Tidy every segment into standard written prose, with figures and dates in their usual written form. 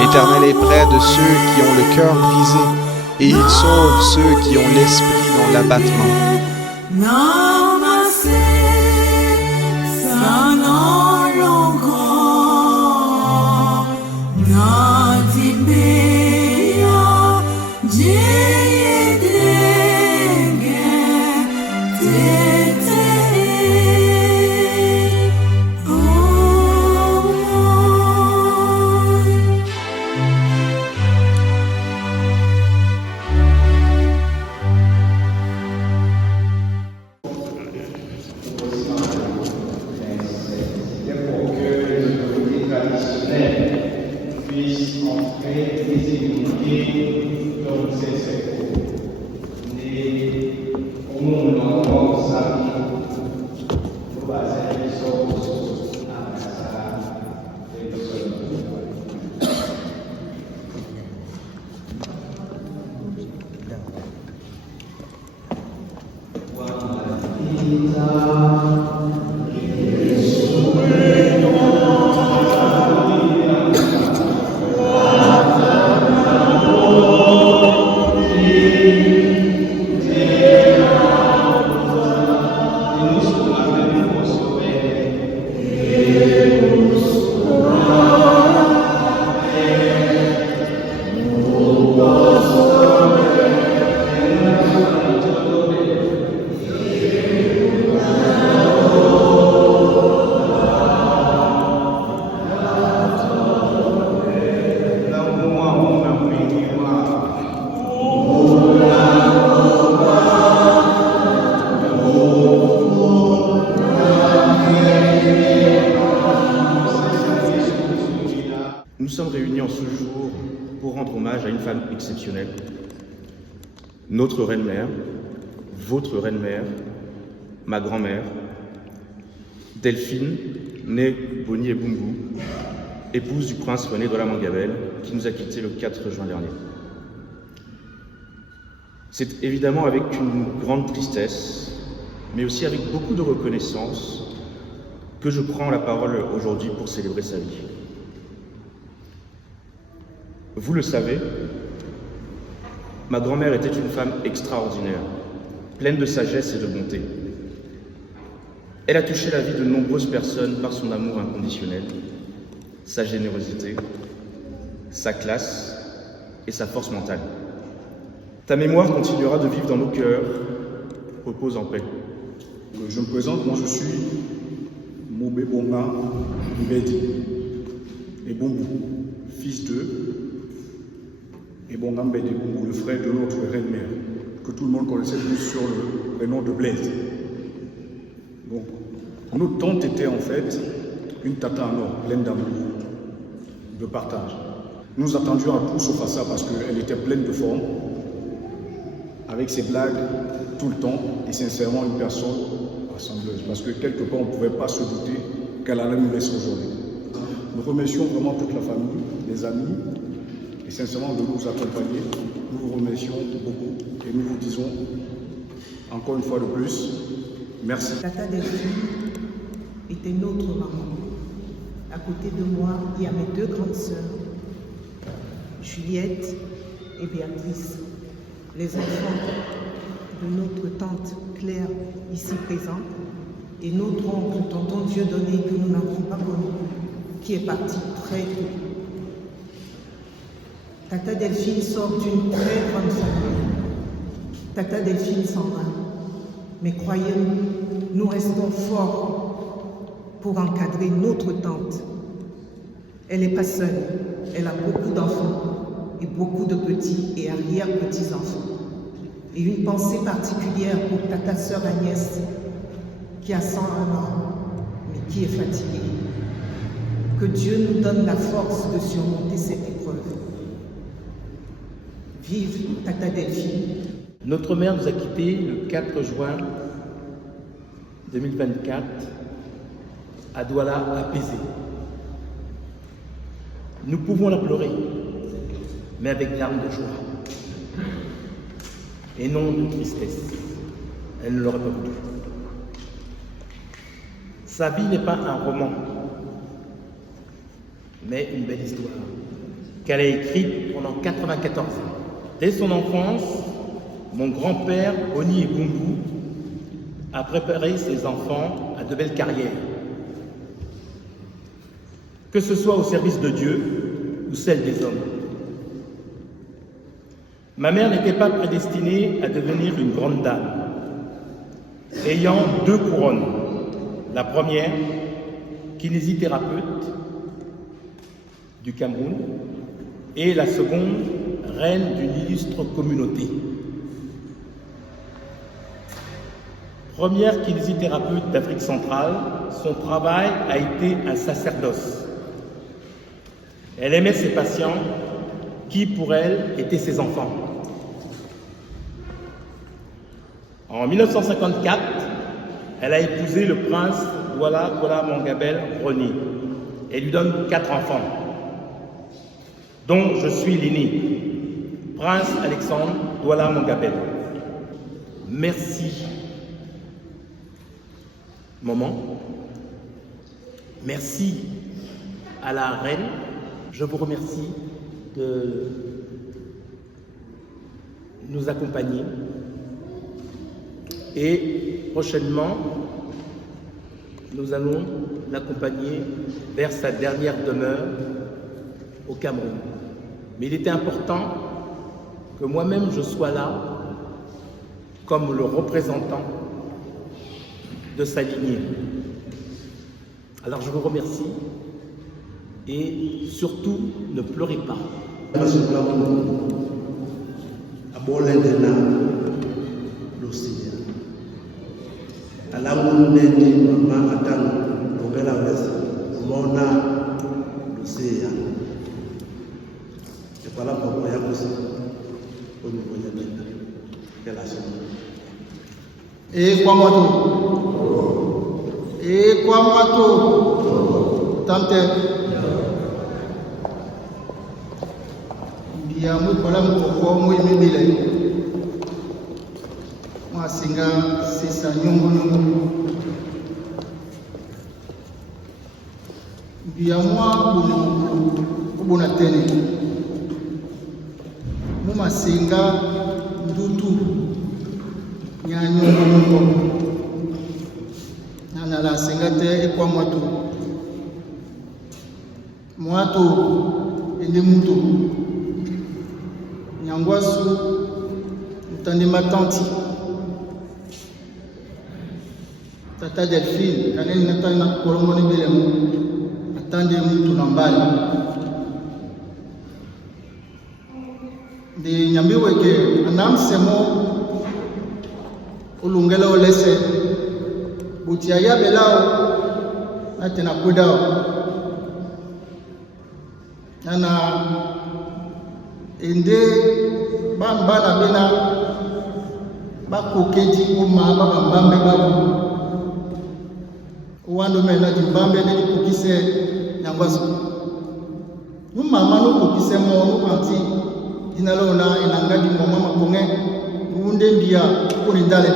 L'Éternel est près de ceux qui ont le cœur brisé, et il sauve ceux qui ont l'esprit dans l'abattement. Puisse entrer les écouter dans ces secteurs. Né au monde en Sami, au bassin des sources, à Massa, et tout ça. Nous sommes réunis en ce jour pour rendre hommage à une femme exceptionnelle, notre reine-mère, votre reine-mère, ma grand-mère, Delphine, née Boni et Bumbu, épouse du prince René de la Mangabel, qui nous a quittés le 4 juin dernier. C'est évidemment avec une grande tristesse, mais aussi avec beaucoup de reconnaissance, que je prends la parole aujourd'hui pour célébrer sa vie. Vous le savez, ma grand-mère était une femme extraordinaire, pleine de sagesse et de bonté. Elle a touché la vie de nombreuses personnes par son amour inconditionnel, sa générosité, sa classe et sa force mentale. Ta mémoire continuera de vivre dans nos cœurs. Repose en paix. Je me présente, moi je suis Moubé Bonga Mbedi et Bumbu, fils de Ebonga Mbedi Bumbu, le frère de notre reine-mère, que tout le monde connaissait plus sur le prénom de Blaise. Donc, notre tante était en fait une tata en or, pleine d'amour, de partage. Nous attendions à tout sauf à ça parce qu'elle était pleine de forme, avec ses blagues tout le temps, et sincèrement une personne rassembleuse. Parce que quelque part, on ne pouvait pas se douter qu'elle allait nous laisser aujourd'hui. Nous remercions vraiment toute la famille, les amis, et sincèrement de nous accompagner. Nous vous remercions beaucoup et nous vous disons encore une fois de plus, merci. Tata Delphine était notre maman. À côté de moi, il y a mes deux grandes sœurs, Juliette et Béatrice, les enfants de notre tante Claire, ici présente, et notre oncle, tonton Dieudonné, que nous n'avons pas connu, qui est parti très tôt. Tata Delphine sort d'une très grande famille. Tata Delphine s'en va. Mais croyez-nous, nous restons forts pour encadrer notre tante. Elle n'est pas seule. Elle a beaucoup d'enfants et beaucoup de petits et arrière-petits-enfants. Et une pensée particulière pour Tata sœur Agnès, qui a 101 ans, mais qui est fatiguée. Que Dieu nous donne la force de surmonter cette épreuve. Vive Tata Delphine. Notre mère nous a quittés le 4 juin 2024 à Douala, apaisée. Nous pouvons la pleurer, mais avec des larmes de joie et non de tristesse. Elle ne l'aurait pas voulu. Sa vie n'est pas un roman, mais une belle histoire qu'elle a écrite pendant 94 ans. Dès son enfance, mon grand-père, Oni et Bumbu, a préparé ses enfants à de belles carrières, que ce soit au service de Dieu ou celle des hommes. Ma mère n'était pas prédestinée à devenir une grande dame, ayant 2 couronnes. La première, kinésithérapeute du Cameroun, et la seconde, reine d'une illustre communauté. Première kinésithérapeute d'Afrique centrale, son travail a été un sacerdoce. Elle aimait ses patients, qui pour elle étaient ses enfants. En 1954, elle a épousé le prince Douala Kola Mangabel Roni et lui donne 4 enfants, dont je suis l'aîné, Prince Alexandre Douala Mangabel. Merci, maman. Merci à la reine. Je vous remercie de nous accompagner. Et prochainement, nous allons l'accompagner vers sa dernière demeure au Cameroun. Mais il était important que moi-même je sois là comme le représentant de sa lignée. Alors je vous remercie et surtout ne pleurez pas. Alamu neni mama atano ogela wesa mona lusia e pala popo ya kusi oni moja tena kila somo kwa moto tante ndia mu pala mkoko mu imibile Singa sisa nyungu bia mwa buna tene muma singa ndutu nya nyungu nana la singa te kwa mwatu ende mtu nyangwasu mtande matanti Tata Delphine, kaneni natali na koromoni mbele mu atande mtu na mbali. Ndi nyambiwe ke anamsemo ulungele olese butia ya belao atena kudao. Nana ende bambana bena bakokeji kuma babambambe babu wando mena jimbambe neli kukise nyangwazo mama no kukise mo no kanti dinalona inangadi mama makonge unde ndia kuni ndale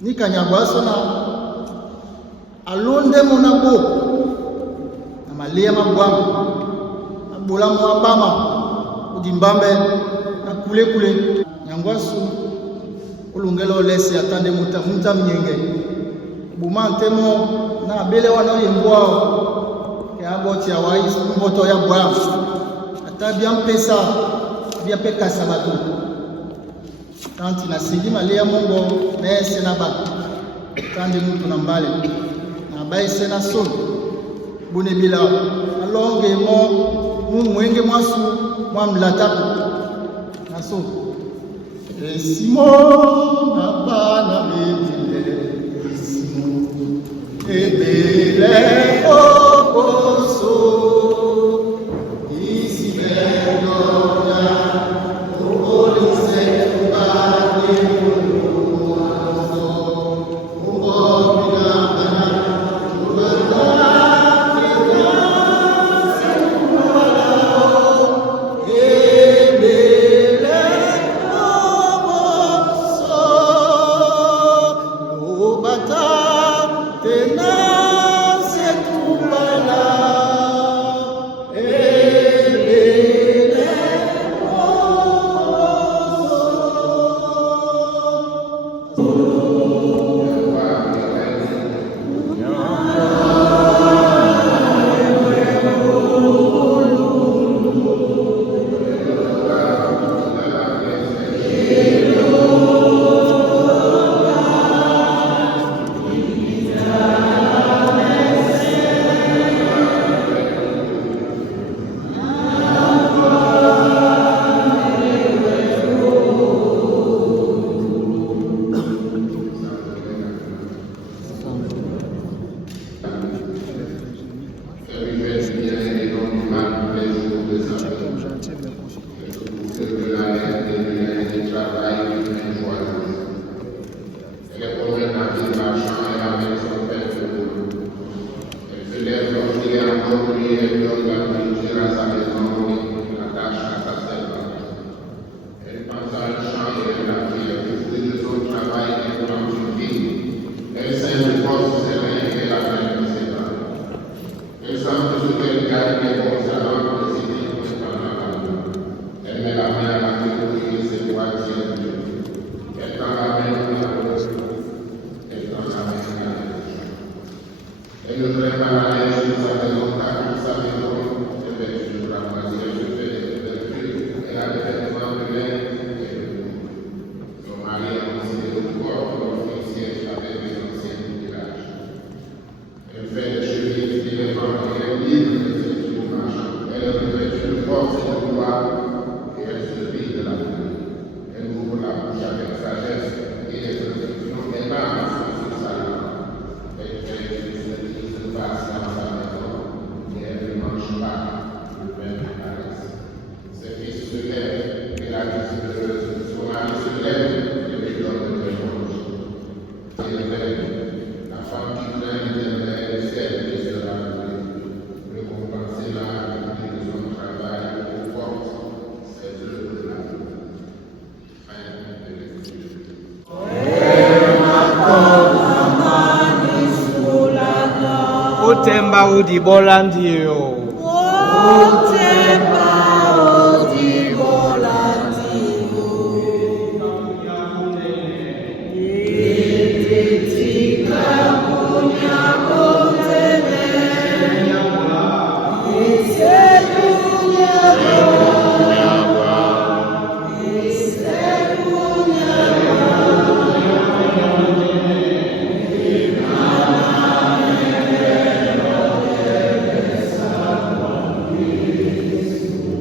nikanyagwaso na alonde monabo na malia mabwamu abola mo abama udimbambe na kule nyangwaso ulungelo lesi atande muta mnyenge bumantemo na bele wana yembwao ya boti ya wais mboto ya bwa ata bien pesa bien peka sabato tanti na sigi malia mongo na sena ba tande mtu na mbale na bai sena so bune bila alonge mo mwenge mwasu mwa mlataku na so Simon na bana bele Ebele okoso isi beno de force et de gloire, et elle se rit de la vie. Elle ouvre la bouche avec sagesse et les réflexions aimables sur sa langue. Elle fait que ce qui se passe dans sa maison, et elle ne mange pas le pain de paresse. Ses fils se lèvent, et la vie se heureuse. Son mari se lève, et lui donne de l'éponge. Et le père, la femme qui craint l'Éternel, celle qui sera récompensée la qualité de son travail au forte ses œuvres de la vie. Fin de lecture. Otemba udibola ndio.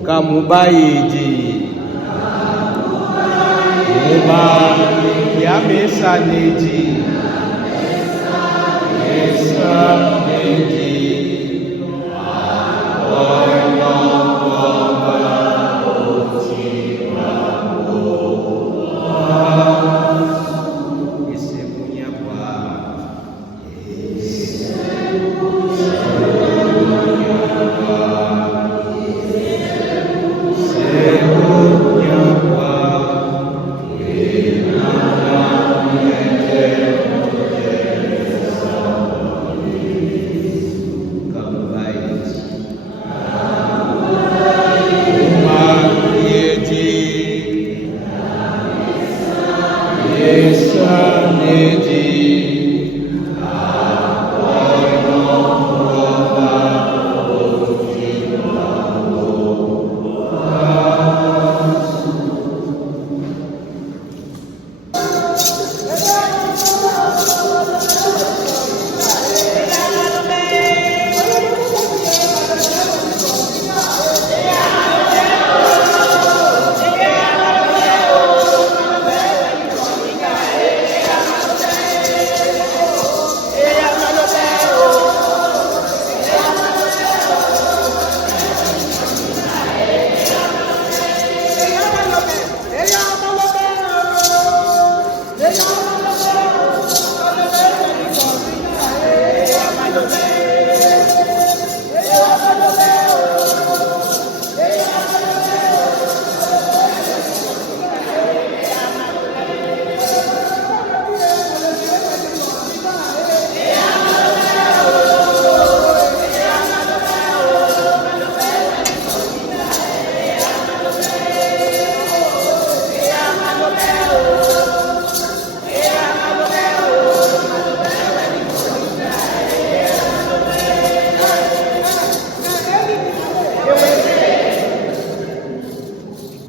Kamubaiji Muba Yamesa Neji Mesa Neji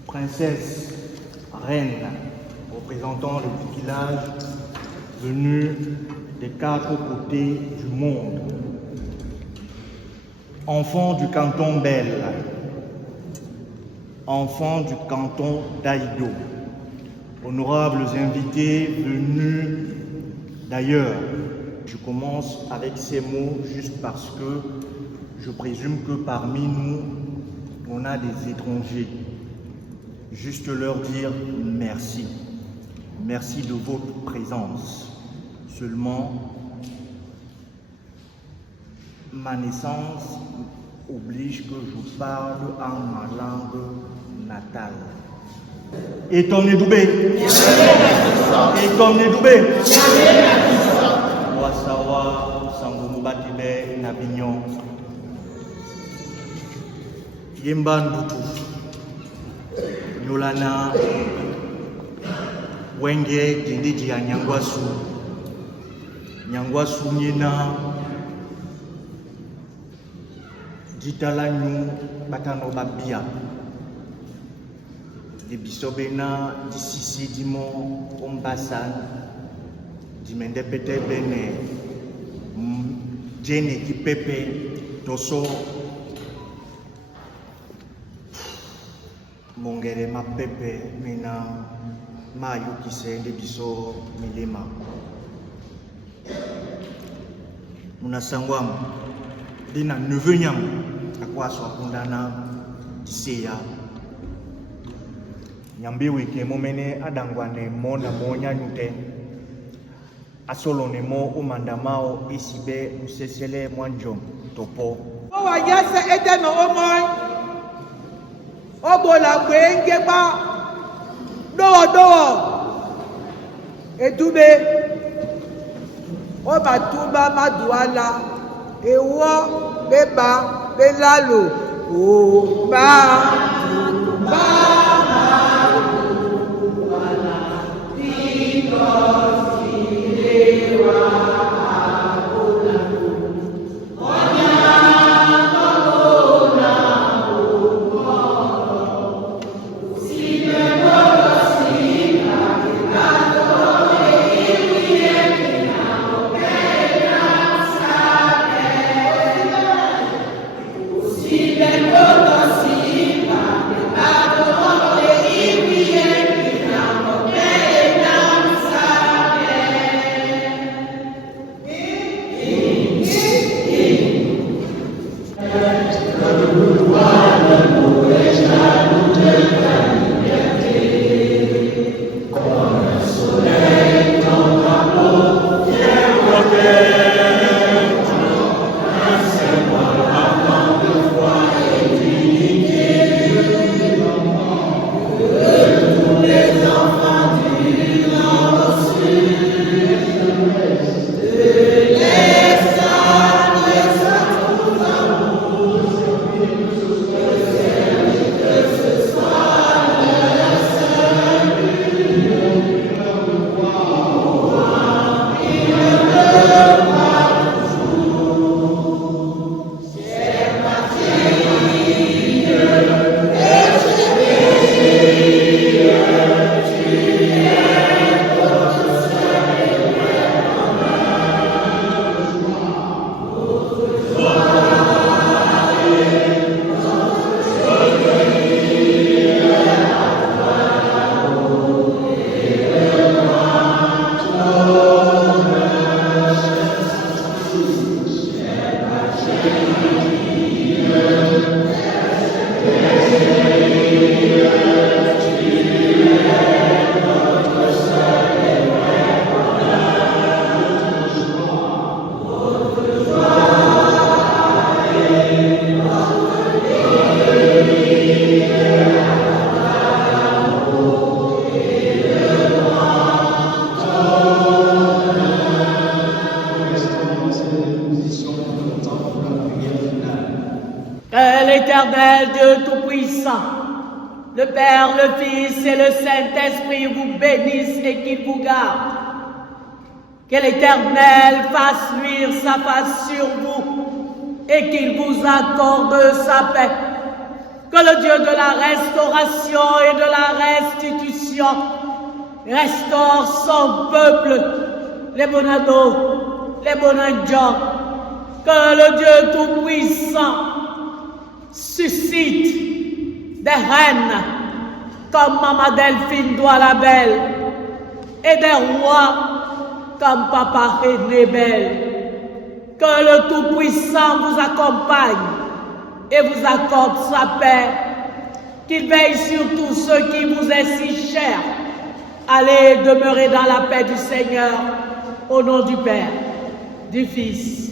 Princesse, reine, représentant le village venu des 4 côtés du monde. Enfant du canton Belle, enfant du canton d'Aïdo, honorables invités venus d'ailleurs. Je commence avec ces mots juste parce que je présume que parmi nous, on a des étrangers. Juste leur dire merci. Merci de votre présence. Seulement, ma naissance oblige que je parle en ma langue natale. Et ton Nédoubé. Et ton Nédoubé. Wasawa, Sangoumbatibé, Nabignon. Yemban Boutou. Yolana Wenge Dindiji ya Nyangwasu Nyina Ditalanyu Batano Babia de Bisobena di Sisi Dimon Ombasan di Mendepete Bene Jene Kipepe Toso mongere ma pepe mina ma yukise nde biso milema. Munasangwam dina nevenyam akwa so akundana diseya. Nyambi wike momene adangwane mona monya nyute. Asolone mo umandamao isibe musesele mwanjom topo. Owa yase ete no omoy. Obola kwenge ba. Dowo. Edube. Oba tuba maduala. Ewo beba belalo. Ba. L'Éternel Dieu Tout-Puissant, le Père, le Fils et le Saint-Esprit vous bénissent et qu'il vous garde. Que l'Éternel fasse luire sa face sur vous et qu'il vous accorde sa paix. Que le Dieu de la restauration et de la restitution restaure son peuple, les Bonado, les Bonadjan. Que le Dieu Tout-Puissant suscite des reines comme Maman Delphine Doualabel et des rois comme Papa René Bel. Que le Tout-Puissant vous accompagne et vous accorde sa paix, qu'il veille sur tous ceux qui vous est si cher. Allez demeurer dans la paix du Seigneur, au nom du Père, du Fils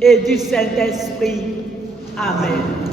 et du Saint-Esprit. Amen.